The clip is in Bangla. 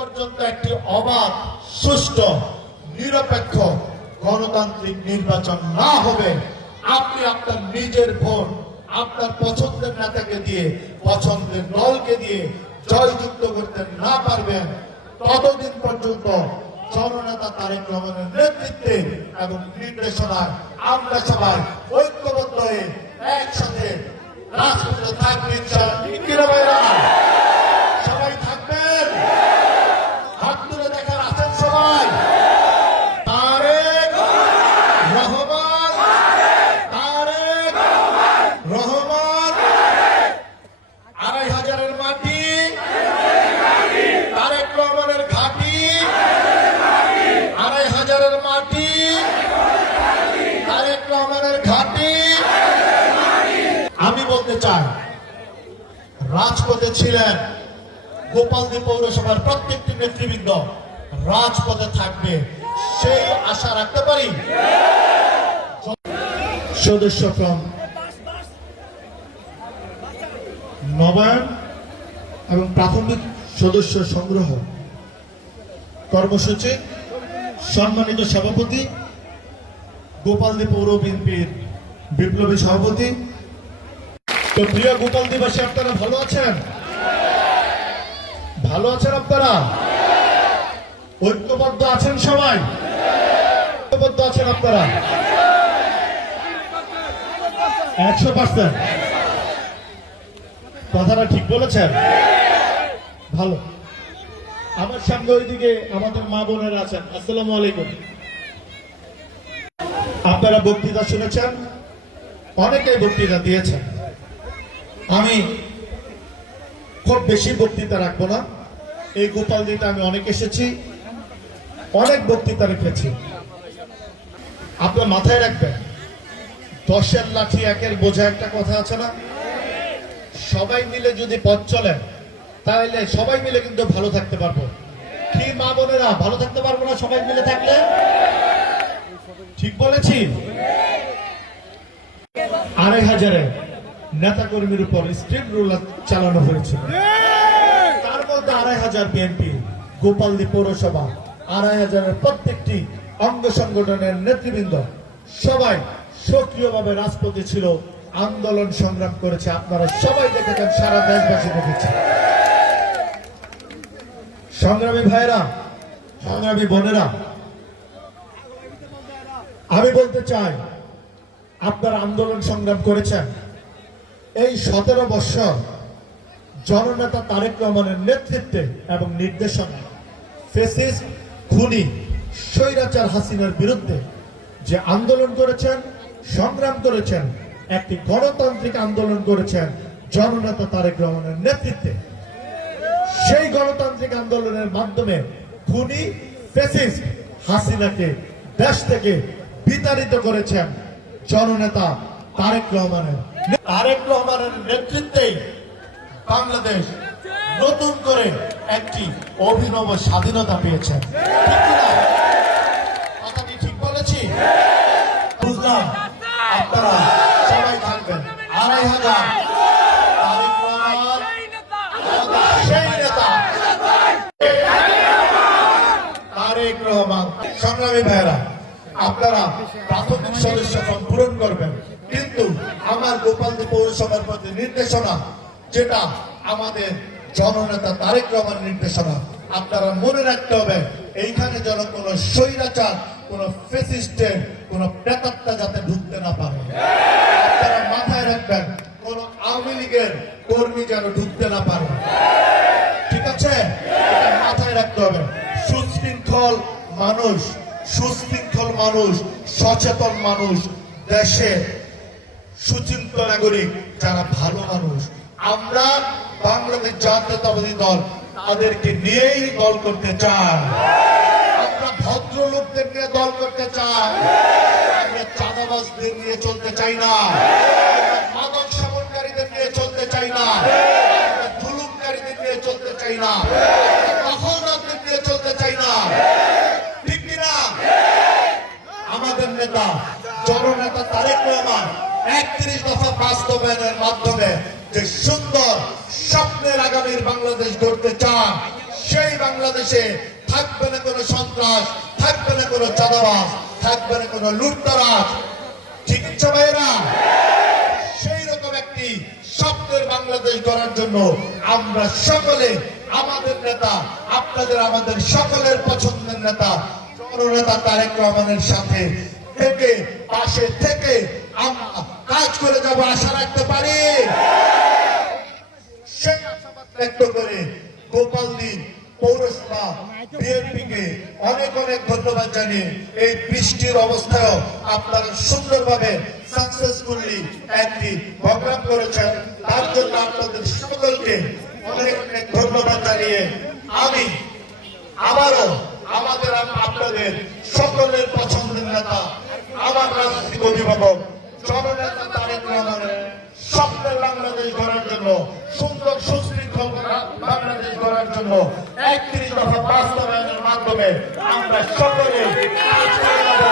পর্যন্ত একটি অবাধ, সুষ্ঠু, নিরপেক্ষ গণতান্ত্রিক নির্বাচন না হবে, আপনি আপনার নিজের ভোট আপনার পছন্দের নেতাকে দিয়ে, পছন্দের দলকে দিয়ে জয়যুক্ত করতে না পারবেন, ততদিন পর্যন্ত জননেতা তারেক রহমানের নেতৃত্বে এবং নির্দেশনায় আমরা সবাই ঐক্যবদ্ধ হয়ে একসাথে রাজপথে থাকবে। সবাই থাকবেন, হাত তুলে দেখার আছেন সবাই। তারেক রহমান, তারেক রহমান, ২৫০০-এর মাটি, তারেক রহমানের ঘাঁটি, ২৫০০-এর মাটি, তারেক রহমানের ঘাঁটি। আমি বলতে চাই, রাজপথে ছিলেন গোপালদী পৌরসভার প্রত্যেকটি নেতৃবৃন্দ, রাজপথে থাকবে সেই আশা রাখতে পারি। সদস্য ফ্রম নবায়ন এবং প্রাথমিক সদস্য সংগ্রহ কর্মসূচি সম্মানিত সভাপতি, গোপালদী পৌর বিএনপির বিপ্লবী সভাপতি। তো প্রিয় গোপালদীবাসী, আপনারা ভালো আছেন? ভালো আছেন আপনারা? ঐক্যবদ্ধ আছেন সবাই? ঐক্যবদ্ধ আছেন আপনারা? 100%? কথাটা ঠিক বলেছেন? ভালো। আমার সঙ্গে ওইদিকে আমাদের মা বোনেরা আছেন। আসসালামু আলাইকুম। আপনারা বক্তৃতা শুনেছেন, অনেকেই বক্তৃতা দিয়েছেন। আমি খুব বেশি বক্তৃতা রাখবো না। এই গোপালদীতে আমি অনেক এসেছি, অনেক বক্তৃতা রেখেছি। আপনার মাথায় রাখবেন, 10-এর লাঠি 1-এর বোঝা একটা কথা আছে না? সবাই মিলে যদি পথ চলেন, তাহলে সবাই মিলে কিন্তু ভালো থাকতে পারবো। কি মা বোনেরা, ভালো থাকতে পারবো না সবাই মিলে থাকলে? ঠিক বলেছি? ২৫০০-এর নেতা কর্মীর উপর স্ট্রিট রুল চালানো হয়েছিল। তার মধ্যে ২৫০০ বিএনপি, গোপালদী পৌরসভা, ২৫০০-এর প্রত্যেকটি অঙ্গ সংগঠনের নেতৃবৃন্দ সবাই সক্রিয়ভাবে রাজপথে ছিল, আন্দোলন সংগ্রাম করেছে। আপনারা সবাই দেখেছেন, সারা দেশবাসী দেখেছে। সংগ্রামী ভাইরা, সংগ্রামী বোনেরা, আমি বলতে চাই, আপনারা আন্দোলন সংগ্রাম করেছেন। এই 17 বছর জননেতা তারেক রহমানের নেতৃত্বে এবং নির্দেশনায় ফ্যাসিস্ট, খুনি, স্বৈরাচার হাসিনার বিরুদ্ধে যে আন্দোলন করেছেন, সংগ্রাম করেছেন, একটি গণতান্ত্রিক আন্দোলন করেছেন জননেতা তারেক রহমানের নেতৃত্বে। সেই গণতান্ত্রিক আন্দোলনের মাধ্যমে খুনি ফ্যাসিস্ট হাসিনাকে দেশ থেকে বিতাড়িত করেছেন জননেতা তারেক রহমানের। তারেক রহমানের নেতৃত্বেই বাংলাদেশ নতুন করে একটি অভিনব স্বাধীনতা পেয়েছে। কথাটি ঠিক বলেছি? বুঝলাম আপনারা সবাই থাকবেন। ২৫০০, তারেক রহমান সেই নেতা, তারেক রহমান। সংগ্রামী ভাইরা, আপনারা প্রাথমিক সদস্য ফর্ম পূরণ করবেন, কিন্তু আমার গোপালদী পৌরসভার প্রতি নির্দেশনা, যেটা আমাদের জননেতা তারেক রহমান নির্দেশনা, আপনারা মনে রাখতে হবে, এইখানে যেন কোন স্বৈরাচার, কোন ফ্যাসিস্টের কোন প্রেতাত্মা যাতে ঢুকতে না পারে। আপনারা মাথায় রাখবেন, কোন আওয়ামী লীগের কর্মী যেন ঢুকতে না পারে। ঠিক আছে? এটা মাথায় রাখতে হবে। সুশৃঙ্খল মানুষ, সুশৃঙ্খল মানুষ, সচেতন মানুষ, দেশে সুচিন্ত নাগরিক, যারা ভালো মানুষ, আমরা বাংলাদেশ জাতীয়তাবাদী দল তাদেরকে নিয়েই দল করতে চাই। আমরা ভদ্রলোকদের নিয়ে দল করতে চাই। আমরা চাঁদাবাজদের নিয়ে চলতে চাই না, মাদক সেবনকারীদের নিয়ে চলতে চাই না, জুলুমকারীদের নিয়ে চলতে চাই না, দখলদারদের নিয়ে চলতে চাই না। ঠিক কিনা? আমাদের নেতা জননেতা তারেক রহমান ৩১ দফা বাস্তবায়নের মাধ্যমে যে সুন্দর স্বপ্নের আগামীর বাংলাদেশ গড়তে চান, সেই বাংলাদেশ বাংলাদেশে থাকবে না কোনো সন্ত্রাস, থাকবে না কোনো চাঁদাবাজ, থাকবে না কোনো লুটতরাজ। ঠিক আছে ভাইরা? সেই রকম একটি স্বপ্নের বাংলাদেশ গড়ার জন্য আমরা সকলে, আমাদের নেতা, আপনাদের আমাদের সকলের পছন্দের নেতা জননেতা তারেক রহমানের সাথে থেকে, পাশে থেকে আমরা কাজ করে যাব, আশা রাখতে পারি। সেই আশাবাদ ব্যক্ত করে গোপালদী পৌরসভা বিএনপিকে অনেক অনেক ধন্যবাদ জানিয়ে এই বৃষ্টির অবস্থায়ও আপনারা সুন্দরভাবে সাকসেসফুলি একটি প্রোগ্রাম করেছেন, তার জন্য আপনাদের সকলকে অনেক অনেক ধন্যবাদ জানিয়ে আমি আবারও আমাদের আপনাদের সকলের পছন্দের নেতা, আমার রাজনৈতিক অভিভাবক জননেতা তারেক রহমানের স্বপ্নের বাংলাদেশ গড়ার জন্য, সুন্দর সুশৃঙ্খল বাংলাদেশ গড়ার জন্য 31 দফা বাস্তবায়নের মাধ্যমে আমরা সকলে কাজ করে যাব।